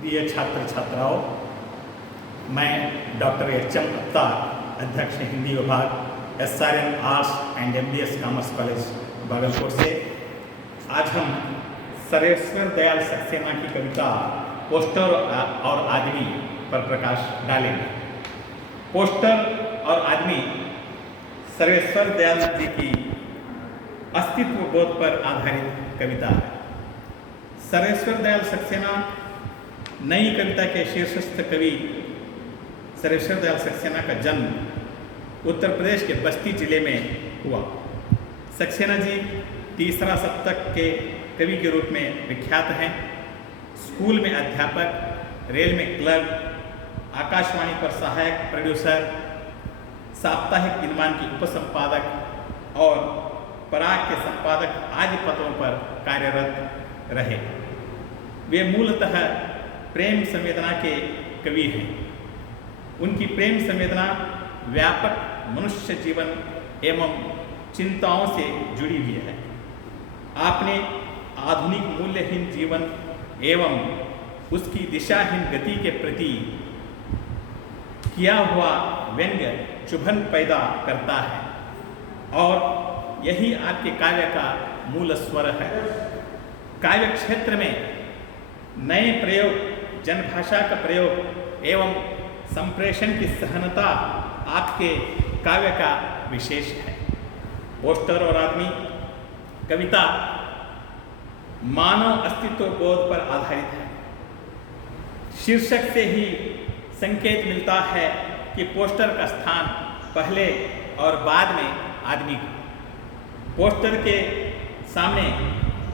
प्रिय छात्र छात्राओं, मैं डॉक्टर एच.एम. अत्तार, अध्यक्ष हिंदी विभाग SRM arts and MBS commerce college Bhagalpur से आज हम सर्वेश्वर दयाल सक्सेना की कविता पोस्टर और आदमी पर प्रकाश डालेंगे। पोस्टर और आदमी सर्वेश्वर दयाल जी की अस्तित्व बोध पर आधारित कविता है। सर्वेश्वर दयाल सक्सेना नई कविता के शीर्षस्थ कवि सर्वेश्वर दयाल सक्सेना का जन्म उत्तर प्रदेश के बस्ती जिले में हुआ। सक्सेना जी तीसरा शतक के कवि के रूप में विख्यात हैं। स्कूल में अध्यापक, रेल में क्लर्क, आकाशवाणी पर सहायक प्रोड्यूसर, साप्ताहिक दिनमान की उपसंपादक और पराग के संपादक आदि पदों पर कार्यरत रहे। वे मूलतः प्रेम संवेदना के कवि हैं। उनकी प्रेम संवेदना व्यापक मनुष्य जीवन एवं चिंताओं से जुड़ी हुई है। आपने आधुनिक मूल्यहीन जीवन एवं उसकी दिशाहीन गति के प्रति किया हुआ व्यंग्य चुभन पैदा करता है और यही आपके काव्य का मूल स्वर है। काव्य क्षेत्र में नए प्रयोग, जनभाषा का प्रयोग एवं संप्रेषण की सहनता आपके काव्य का विशेष है। पोस्टर और आदमी कविता मानव अस्तित्व बोध पर आधारित है। शीर्षक से ही संकेत मिलता है कि पोस्टर का स्थान पहले और बाद में आदमी का। पोस्टर के सामने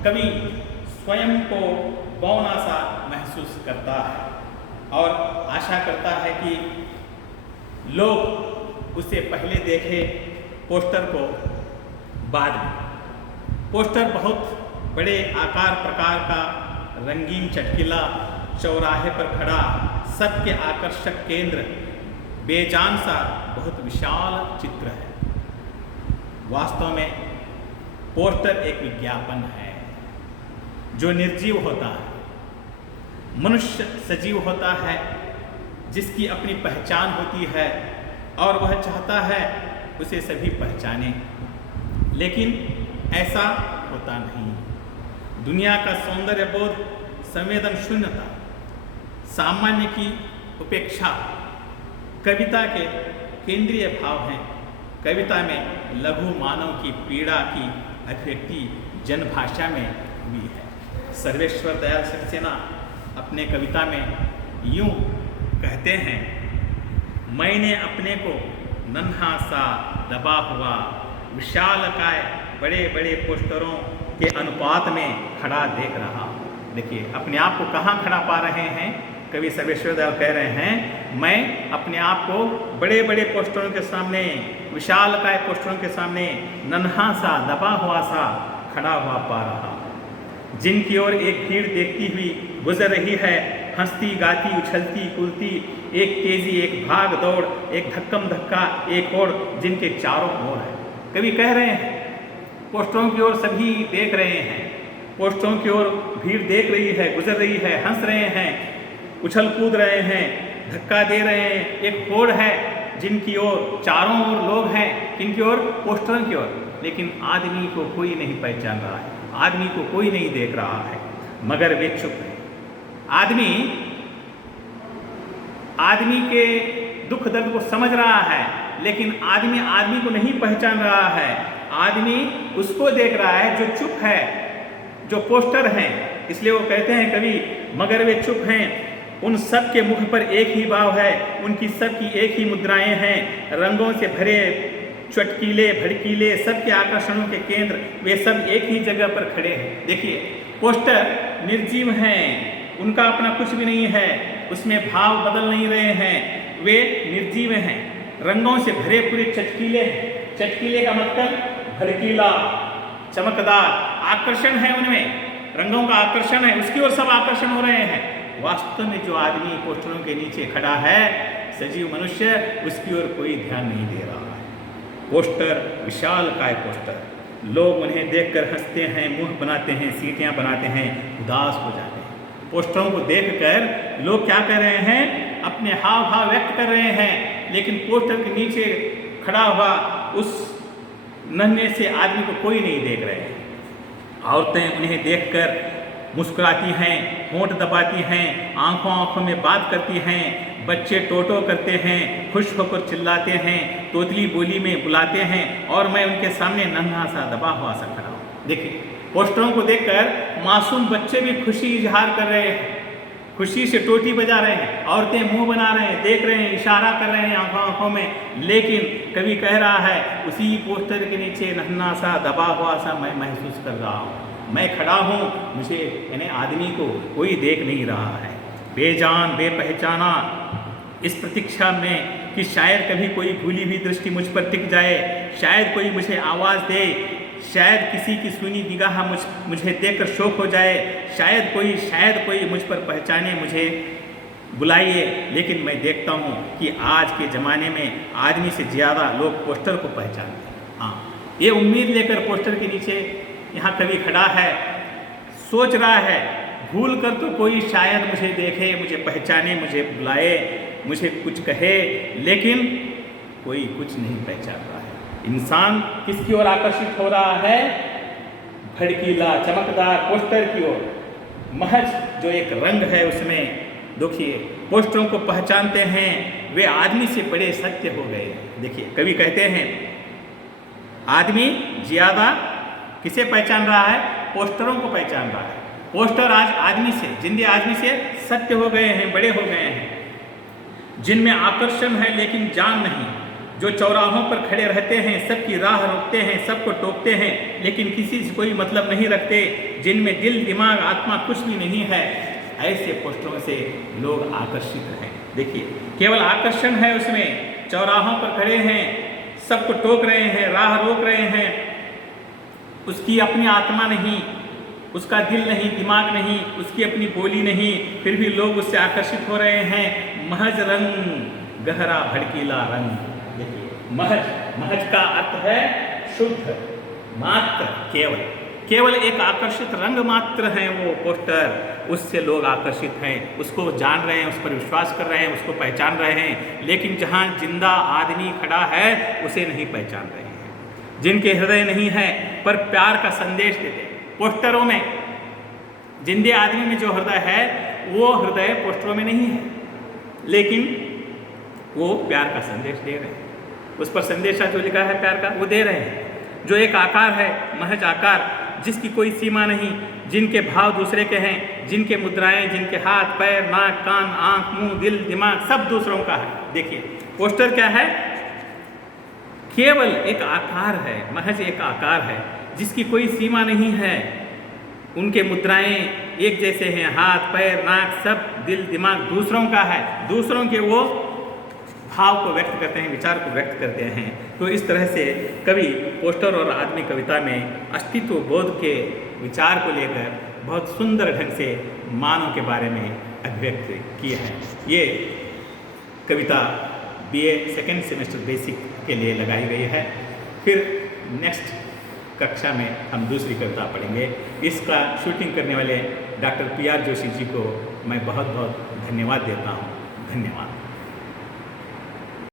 कवि स्वयं को बौना सा महसूस करता है और आशा करता है कि लोग उसे पहले देखें, पोस्टर को बाद में। पोस्टर बहुत बड़े आकार प्रकार का, रंगीन चटकीला, चौराहे पर खड़ा, सबके आकर्षक केंद्र, बेजान सा बहुत विशाल चित्र है। वास्तव में पोस्टर एक विज्ञापन है जो निर्जीव होता है। मनुष्य सजीव होता है जिसकी अपनी पहचान होती है और वह चाहता है उसे सभी पहचाने, लेकिन ऐसा होता नहीं। दुनिया का सौंदर्य बोध, संवेदन शून्यता, सामान्य की उपेक्षा कविता के केंद्रीय भाव हैं। कविता में लघु मानव की पीड़ा की अभिव्यक्ति जनभाषा में हुई है। सर्वेश्वर दयाल सक्सेना अपने कविता में यूं कहते हैं, मैंने अपने को नन्हा सा दबा हुआ विशालकाय बड़े बड़े पोस्टरों के अनुपात में खड़ा देख रहा। देखिए, अपने आप को कहाँ खड़ा पा रहे हैं कवि सर्वेश्वर दयाल कह रहे हैं, मैं अपने आप को बड़े बड़े पोस्टरों के सामने, विशालकाय पोस्टरों के सामने नन्हा सा दबा हुआ सा खड़ा हुआ पा रहा, जिनकी ओर एक भीड़ देखती हुई गुजर रही है, हंसती गाती उछलती कूदती, एक तेजी एक भाग दौड़, एक धक्कम धक्का एक और, जिनके चारों ओर है। कवि कह रहे हैं पोस्टरों की ओर सभी देख रहे हैं, पोस्टरों की ओर भीड़ देख रही है, गुजर रही है, हंस रहे हैं, उछल कूद रहे हैं, धक्का दे रहे हैं। एक होड़ है जिनकी ओर चारों ओर लोग हैं, किनकी ओर? पोस्टरों की ओर। लेकिन आदमी को कोई नहीं पहचान रहा है, आदमी को कोई नहीं देख रहा है, मगर वे चुप हैं। आदमी के दुख दर्द को समझ रहा है, लेकिन आदमी को नहीं पहचान रहा है। आदमी उसको देख रहा है जो चुप है, जो पोस्टर हैं। इसलिए वो कहते हैं कवि, मगर वे चुप हैं। उन सब के मुख पर एक ही भाव है, उनकी सबकी एक ही मुद्राएं हैं, रंगों से भरे, चटकीले भड़कीले, सबके आकर्षणों के केंद्र, वे सब एक ही जगह पर खड़े हैं। देखिए, पोस्टर निर्जीव हैं, उनका अपना कुछ भी नहीं है, उसमें भाव बदल नहीं रहे हैं, वे निर्जीव हैं, रंगों से भरे पूरे चटकीले हैं। चटकीले का मतलब भड़कीला, चमकदार, आकर्षण है उनमें, रंगों का आकर्षण है, उसकी ओर सब आकर्षण हो रहे हैं। वास्तव में जो आदमी पोस्टरों के नीचे खड़ा है, सजीव मनुष्य, उसकी ओर कोई ध्यान नहीं दे रहा है। पोस्टर विशालकाय पोस्टर, लोग उन्हें देखकर हंसते हैं, मुंह बनाते हैं, सीटियां बनाते हैं, उदास हो जाते हैं। पोस्टरों को देखकर लोग क्या कर रहे हैं, अपने हाव भाव व्यक्त कर रहे हैं, लेकिन पोस्टर के नीचे खड़ा हुआ उस नन्हे से आदमी को कोई नहीं देख रहे हैं। औरतें उन्हें देखकर मुस्कुराती हैं, होंठ दबाती हैं, आंखों आंखों में बात करती हैं, बच्चे टोटो करते हैं, खुश होकर चिल्लाते हैं, तोतली बोली में बुलाते हैं, और मैं उनके सामने नन्हा सा दबा हुआ सा खड़ा हूँ। देखिए, पोस्टरों को देखकर मासूम बच्चे भी खुशी इजहार कर रहे हैं, खुशी से टोटी बजा रहे हैं, औरतें मुंह बना रहे हैं, देख रहे हैं, इशारा कर रहे हैं आंखों आंखों में। लेकिन कवि कह रहा है, उसी पोस्टर के नीचे नन्हा सा दबा हुआ सा मैं महसूस कर रहा हूँ, मैं खड़ा हूँ, मुझे यानी आदमी को कोई देख नहीं रहा है। बेजान बेपहचाना इस प्रतीक्षा में कि शायद कभी कोई भूली हुई दृष्टि मुझ पर टिक जाए, शायद कोई मुझे आवाज़ दे, शायद किसी की सुनी निगाह मुझे देखकर शौक हो जाए, शायद कोई मुझ पर पहचाने, मुझे बुलाइए। लेकिन मैं देखता हूँ कि आज के ज़माने में आदमी से ज़्यादा लोग पोस्टर को पहचानते हैं। हाँ, ये उम्मीद लेकर पोस्टर के नीचे यहाँ कवि खड़ा है, सोच रहा है, भूल कर तो कोई शायद मुझे देखे, मुझे पहचाने, मुझे बुलाए, मुझे कुछ कहे, लेकिन कोई कुछ नहीं पहचान रहा है। इंसान किसकी ओर आकर्षित हो रहा है? भड़कीला चमकदार पोस्टर की ओर। महज जो एक रंग है उसमें, देखिए, पोस्टरों को पहचानते हैं वे आदमी से बड़े सत्य हो गए। देखिए, कवि कहते हैं, आदमी ज़्यादा किसे पहचान रहा है? पोस्टरों को पहचान रहा है। पोस्टर आज आदमी से, जिंदे आदमी से सत्य हो गए हैं, बड़े हो गए हैं, जिनमें आकर्षण है लेकिन जान नहीं, जो चौराहों पर खड़े रहते हैं, सबकी राह रोकते हैं, सबको टोकते हैं, लेकिन किसी से कोई मतलब नहीं रखते, जिनमें दिल दिमाग आत्मा कुछ भी नहीं है, ऐसे पोस्टरों से लोग आकर्षित हैं। देखिए, केवल आकर्षण है उसमें, चौराहों पर खड़े हैं, सबको टोक रहे हैं, राह रोक रहे हैं, उसकी अपनी आत्मा नहीं, उसका दिल नहीं, दिमाग नहीं, उसकी अपनी बोली नहीं, फिर भी लोग उससे आकर्षित हो रहे हैं। महज रंग, गहरा भड़कीला रंग। देखिए, महज का अर्थ है शुद्ध, मात्र, केवल एक आकर्षित रंग मात्र है वो पोस्टर, उससे लोग आकर्षित हैं, उसको जान रहे हैं, उस पर विश्वास कर रहे हैं, उसको पहचान रहे हैं। लेकिन जहाँ जिंदा आदमी खड़ा है उसे नहीं पहचान रहे हैं। जिनके हृदय नहीं है पर प्यार का संदेश देते हैं। पोस्टरों में, जिंदे आदमी में जो हृदय है वो हृदय पोस्टरों में नहीं है, लेकिन वो प्यार का संदेश दे रहे हैं। उस पर संदेशा जो लिखा है प्यार का, वो दे रहे हैं। जो एक आकार है, महज आकार, जिसकी कोई सीमा नहीं, जिनके भाव दूसरे के हैं, जिनके मुद्राएं, जिनके हाथ पैर नाक कान आँख मुंह दिल दिमाग सब दूसरों का है। देखिए, पोस्टर क्या है? केवल एक आकार है, महज एक आकार है, जिसकी कोई सीमा नहीं है। उनके मुद्राएं एक जैसे हैं, हाथ पैर नाक सब दिल दिमाग दूसरों का है, दूसरों के वो भाव को व्यक्त करते हैं, विचार को व्यक्त करते हैं। तो इस तरह से कवि पोस्टर और आदमी कविता में अस्तित्व बोध के विचार को लेकर बहुत सुंदर ढंग से मानव के बारे में अभिव्यक्त किया है। ये कविता BA सेकेंड सेमेस्टर बेसिक के लिए लगाई गई है। फिर नेक्स्ट कक्षा में हम दूसरी कविता पढ़ेंगे। इसका शूटिंग करने वाले डॉक्टर PR जोशी जी को मैं बहुत बहुत धन्यवाद देता हूँ। धन्यवाद।